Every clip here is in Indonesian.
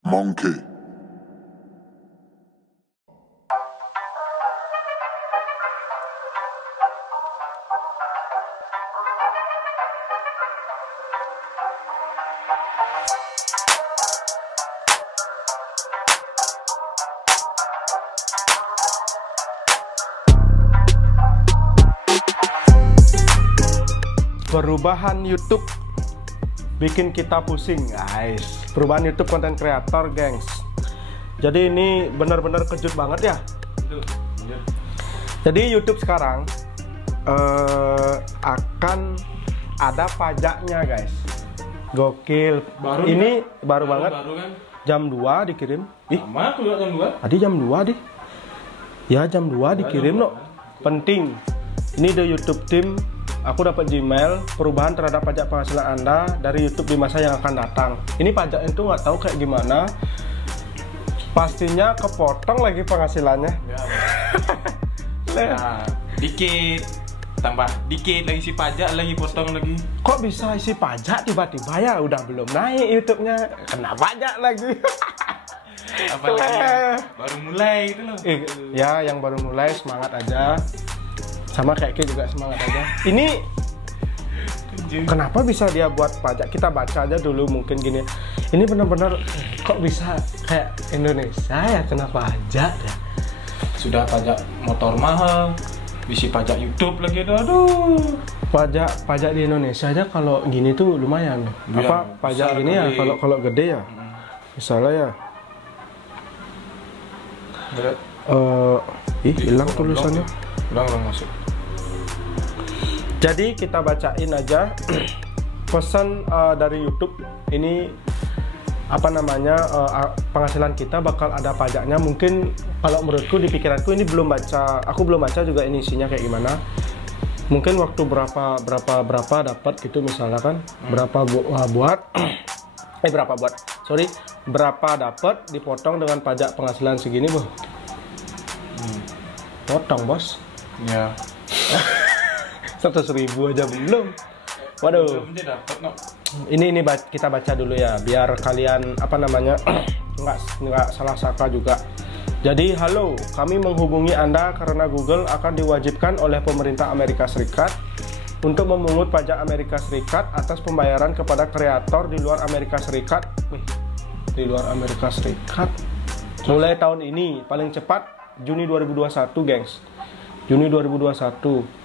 Monkey. Perubahan YouTube bikin kita pusing, guys. Perubahan YouTube konten kreator, gengs. Jadi ini benar-benar kejut banget ya. Jadi YouTube sekarang akan ada pajaknya, guys. Gokil. Ini baru banget. Kan? Jam 2 dikirim. Sama aku juga jam 2. Tadi jam 2 deh. Ya jam 2 dikirim no. Penting. Ini the YouTube team. Aku dapat Gmail perubahan terhadap pajak penghasilan Anda dari YouTube di masa yang akan datang. Ini pajak itu nggak tahu kayak gimana. Pastinya kepotong lagi penghasilannya. Ya. Nah, dikit tambah dikit lagi si pajak lagi potong lagi. Kok bisa isi pajak tiba-tiba ya udah belum naik YouTube-nya kena pajak lagi. Apalagi baru mulai itu loh. Ya yang baru mulai semangat aja. Sama kayak Ki juga semangat aja. Ini kenapa bisa dia buat pajak? Kita baca aja dulu mungkin gini. Ini benar-benar kok bisa kayak Indonesia ya kena pajak ya? Sudah pajak motor mahal, bisa pajak YouTube lagi aduh. Pajak di Indonesia aja kalau gini tuh lumayan. Ya, apa pajak gini ya kalau gede ya. Misalnya ya. Hilang tulisannya. Ulang masuk. Jadi kita bacain aja pesan dari YouTube ini apa namanya penghasilan kita bakal ada pajaknya. Mungkin kalau menurutku di pikiranku ini belum baca, aku belum baca juga ini isinya kayak gimana. Mungkin waktu berapa dapat gitu misalnya kan berapa berapa dapat dipotong dengan pajak penghasilan segini potong bos ya. 100.000 aja belum. Waduh. Ini kita baca dulu ya, biar kalian apa namanya nggak salah sangka juga. Jadi halo, kami menghubungi Anda karena Google akan diwajibkan oleh pemerintah Amerika Serikat untuk memungut pajak Amerika Serikat atas pembayaran kepada kreator di luar Amerika Serikat. Di luar Amerika Serikat. Mulai tahun ini, paling cepat Juni 2021, gengs. Juni 2021.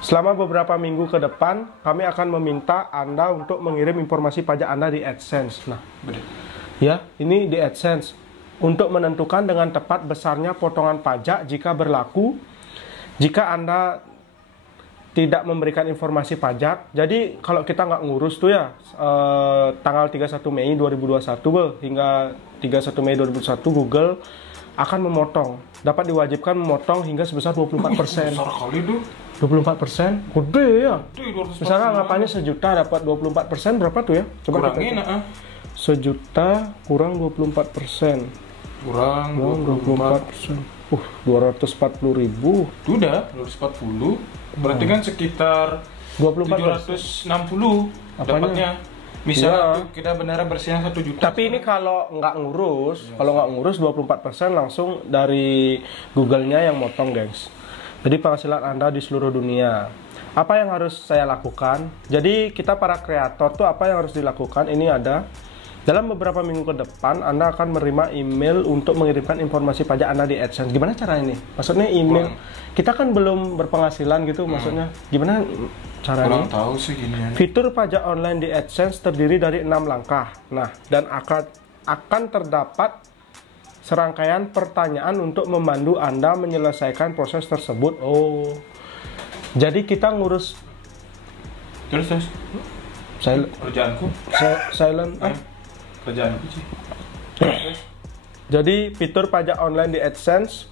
Selama beberapa minggu ke depan, kami akan meminta Anda untuk mengirim informasi pajak Anda di AdSense. Nah, ya, ini di AdSense. Untuk menentukan dengan tepat besarnya potongan pajak jika berlaku, jika Anda tidak memberikan informasi pajak. Jadi, kalau kita nggak ngurus tuh ya, tanggal 31 Mei 2021 hingga 31 Mei 2021, Google akan memotong. Dapat diwajibkan memotong hingga sebesar 24%. Besar kali tuh. 24%? Gede ya. Misalnya anggapannya sejuta dapat 24% berapa tuh ya? Coba kurangin kita. Sejuta kurang 24%. Kurang 24%. 240.000. Itu udah 240. Berarti kan sekitar 760 dapatnya. Misalnya kita beneran bersihnya 1 juta. Tapi ini kalau nggak ngurus, kalau nggak ngurus 24% langsung dari Google-nya yang motong, gengs. Jadi penghasilan Anda di seluruh dunia. Apa yang harus saya lakukan? Jadi kita para kreator tuh apa yang harus dilakukan? Ini ada dalam beberapa minggu ke depan Anda akan menerima email untuk mengirimkan informasi pajak Anda di AdSense. Gimana caranya ini? Maksudnya email. Kita kan belum berpenghasilan gitu, maksudnya. Gimana caranya? Kurang tahu sih gini. Fitur pajak online di AdSense terdiri dari 6 langkah. Nah, dan akan terdapat serangkaian pertanyaan untuk membantu Anda menyelesaikan proses tersebut. Oh, jadi kita ngurus. Terus. Kerjaanku. Silent. Kerjaanku sih. Jadi fitur pajak online di AdSense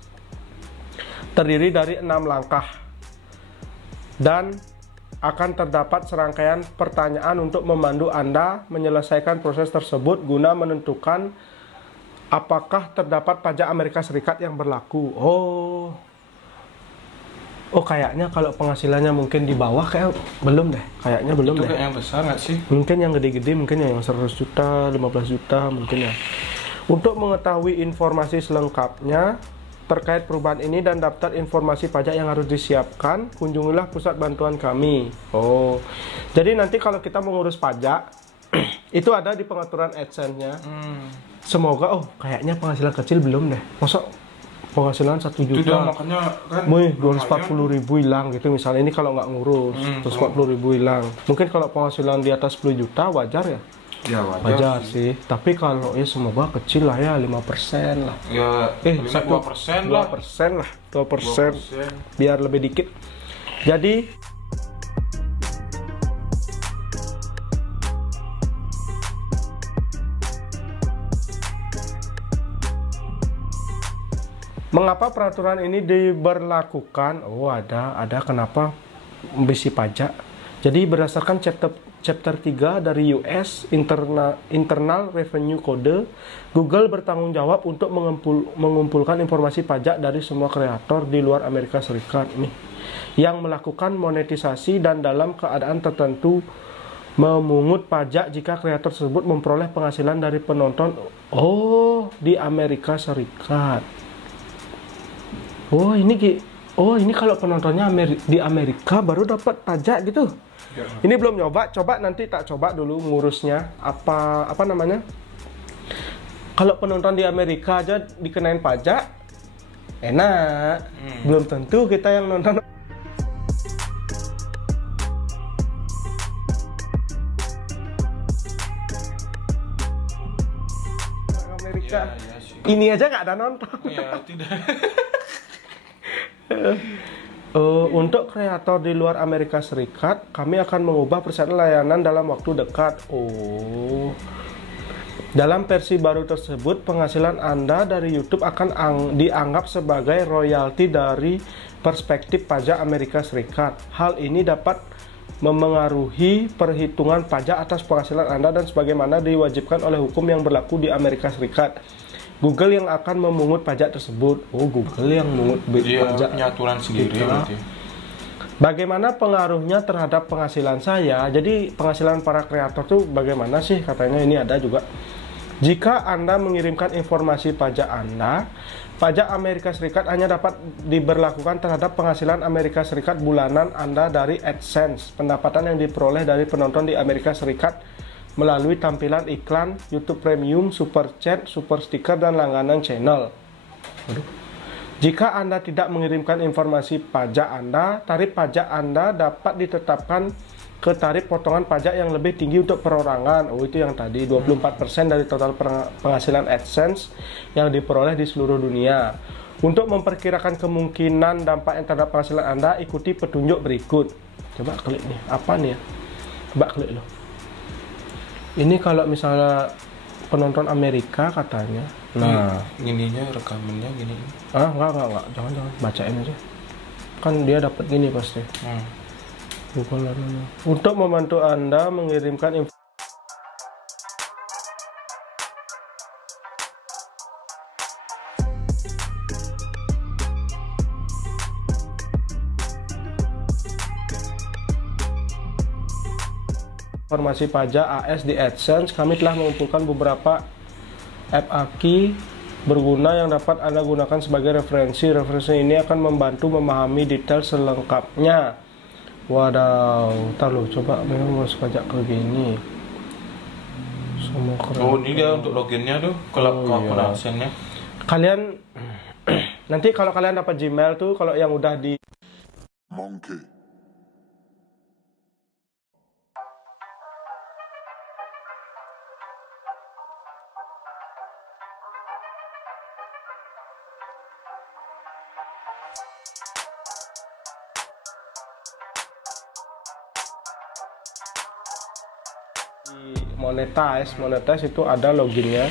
terdiri dari 6 langkah dan akan terdapat serangkaian pertanyaan untuk membantu Anda menyelesaikan proses tersebut guna menentukan apakah terdapat pajak Amerika Serikat yang berlaku. Oh kayaknya kalau penghasilannya mungkin di bawah kayak belum deh. Kayaknya belum itu deh. Kayak yang besar nggak sih? Mungkin yang gede-gede mungkin yang 100 juta, 15 juta mungkin ya. Untuk mengetahui informasi selengkapnya terkait perubahan ini dan daftar informasi pajak yang harus disiapkan, kunjungilah pusat bantuan kami. Oh, jadi nanti kalau kita mengurus pajak, itu ada di pengaturan AdSense-nya. Semoga, kayaknya penghasilan kecil belum deh. Masa penghasilan 1 juta? Itu makanya kan 240.000 hilang gitu misalnya. Ini kalau nggak ngurus, 240.000 hilang. Mungkin kalau penghasilan di atas 10 juta wajar ya? Ya wajar sih. Tapi kalau ya semoga kecil lah ya, 5% lah. Ya, 2% lah. 2% lah. 2%. Biar lebih dikit. Jadi mengapa peraturan ini diberlakukan? Oh, ada kenapa besi pajak. Jadi berdasarkan chapter 3 dari US Internal Revenue Code, Google bertanggung jawab untuk mengumpulkan informasi pajak dari semua kreator di luar Amerika Serikat nih yang melakukan monetisasi dan dalam keadaan tertentu memungut pajak jika kreator tersebut memperoleh penghasilan dari penonton di Amerika Serikat. Ini kalau penontonnya di Amerika baru dapat pajak gitu. Ya. Ini belum coba nanti tak coba dulu ngurusnya apa namanya. Kalau penonton di Amerika aja dikenain pajak, enak. Belum tentu kita yang nonton Amerika. Ini aja nggak ada nonton. Ya, tidak. Untuk kreator di luar Amerika Serikat, kami akan mengubah persyaratan layanan dalam waktu dekat. Dalam versi baru tersebut, penghasilan Anda dari YouTube akan dianggap sebagai royalti dari perspektif pajak Amerika Serikat. Hal ini dapat memengaruhi perhitungan pajak atas penghasilan Anda dan sebagaimana diwajibkan oleh hukum yang berlaku di Amerika Serikat. Google yang akan memungut pajak tersebut. Google yang memungut pajak. Punya aturan sendiri berarti. Bagaimana pengaruhnya terhadap penghasilan saya? Jadi penghasilan para kreator tuh bagaimana sih? Katanya ini ada juga. Jika Anda mengirimkan informasi pajak Anda, pajak Amerika Serikat hanya dapat diberlakukan terhadap penghasilan Amerika Serikat bulanan Anda dari AdSense, pendapatan yang diperoleh dari penonton di Amerika Serikat melalui tampilan iklan, YouTube Premium, Super Chat, Super Sticker, dan langganan channel. Jika Anda tidak mengirimkan informasi pajak Anda, tarif pajak Anda dapat ditetapkan ke tarif potongan pajak yang lebih tinggi untuk perorangan. Itu yang tadi, 24% dari total penghasilan AdSense yang diperoleh di seluruh dunia. Untuk memperkirakan kemungkinan dampak yang terhadap penghasilan Anda, ikuti petunjuk berikut. Coba klik nih, apa nih ya? Coba klik loh. Ini kalau misalnya penonton Amerika katanya. Nah, ininya rekamannya gini. Enggak. Jangan bacain aja. Kan dia dapat gini pasti. Bukan. Untuk membantu Anda mengirimkan informasi pajak AS di AdSense, kami telah mengumpulkan beberapa FAQ berguna yang dapat Anda gunakan sebagai referensi. Referensi ini akan membantu memahami detail selengkapnya. Wadaw, ntar lo coba memang ngurus pajak kayak gini. Ini dia untuk loginnya tuh, kalau akun AdSense-nya. Kalian nanti kalau kalian dapat Gmail tuh, kalau yang udah di Monkey. monetize itu ada loginnya.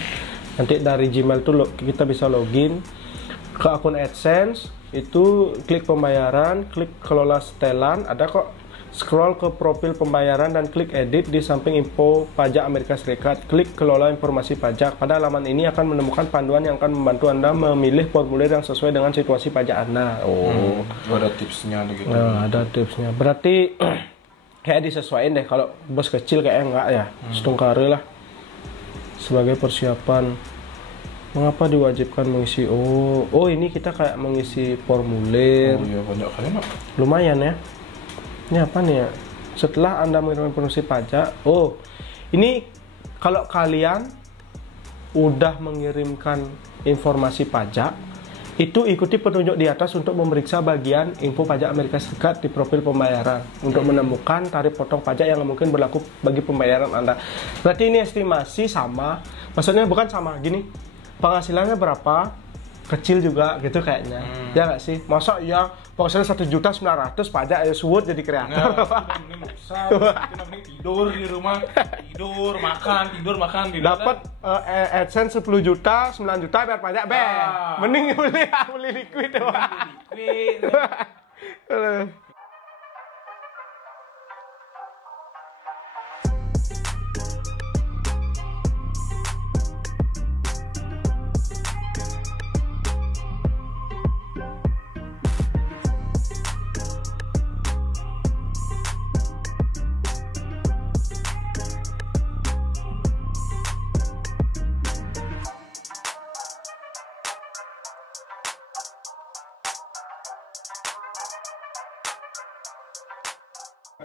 Nanti dari Gmail tuh kita bisa login ke akun AdSense, itu klik pembayaran, klik kelola setelan, ada kok, scroll ke profil pembayaran dan klik edit di samping info pajak Amerika Serikat, klik kelola informasi pajak. Pada halaman ini akan menemukan panduan yang akan membantu Anda memilih formulir yang sesuai dengan situasi pajak Anda. Ada tipsnya gitu. Nah, ada tipsnya. Berarti kayak disesuaikan deh, kalau bos kecil kayaknya enggak ya, setengkare lah sebagai persiapan. Mengapa diwajibkan mengisi? Oh ini kita kayak mengisi formulir. Oh iya, banyak kali nak. Lumayan ya. Ini apa nih ya? Setelah Anda mengirimkan informasi pajak, ini kalau kalian udah mengirimkan informasi pajak, itu ikuti petunjuk di atas untuk memeriksa bagian info pajak Amerika Serikat di profil pembayaran untuk menemukan tarif potong pajak yang mungkin berlaku bagi pembayaran Anda. Berarti ini estimasi sama, maksudnya bukan sama gini. Penghasilannya berapa, kecil juga gitu kayaknya. Ya nggak sih? Masa ya penghasilan 1.900.000 pajak ya suwut jadi kreator. Mending tidur di rumah, tidur makan Dapat AdSense 10 juta, 9 juta biar pajak mending beli liquid doang.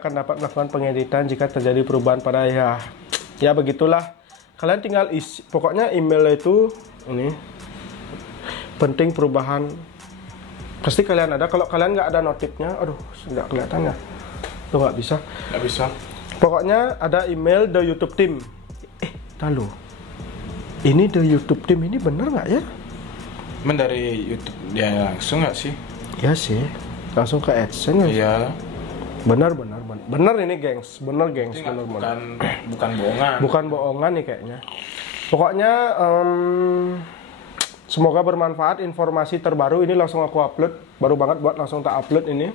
Akan dapat melakukan pengeditan jika terjadi perubahan pada ya begitulah. Kalian tinggal isi, pokoknya email itu ini penting perubahan pasti kalian ada. Kalau kalian nggak ada notifnya, aduh nggak kelihatan ya, tuh nggak bisa. Pokoknya ada email The YouTube Team. Lalu ini The YouTube Team ini bener nggak ya? Dari YouTube dia langsung nggak sih? Ya sih, langsung ke AdSense. Iya. Benar ini gengs, benar. Bukan bohongan nih kayaknya. Pokoknya semoga bermanfaat informasi terbaru ini, langsung aku upload, baru banget buat langsung tak upload ini.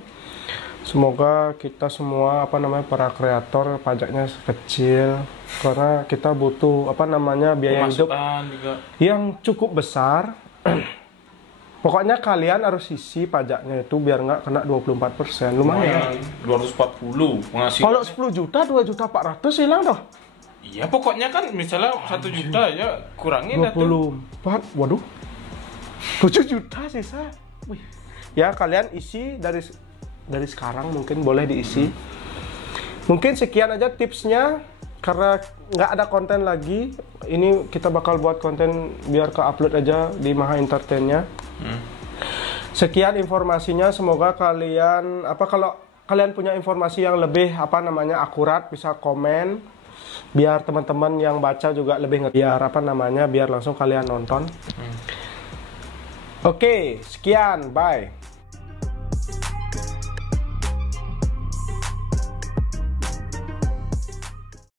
Semoga kita semua para kreator pajaknya kecil, karena kita butuh biaya hidup juga yang cukup besar. Pokoknya kalian harus isi pajaknya itu biar nggak kena 24%. Lumayan. 240 penghasilan. Kalau 10 juta, 2.400.000 hilang dah. Iya, pokoknya kan misalnya 1 juta ya kurangin 24. Waduh. 7 juta sisa. Wih. Ya kalian isi dari sekarang mungkin boleh diisi. Mungkin sekian aja tipsnya. Karena nggak ada konten lagi, ini kita bakal buat konten biar ke upload aja di Maha Entertainnya. Sekian informasinya, semoga kalian kalau kalian punya informasi yang lebih akurat bisa komen biar teman-teman yang baca juga lebih biar langsung kalian nonton. Oke, sekian, bye.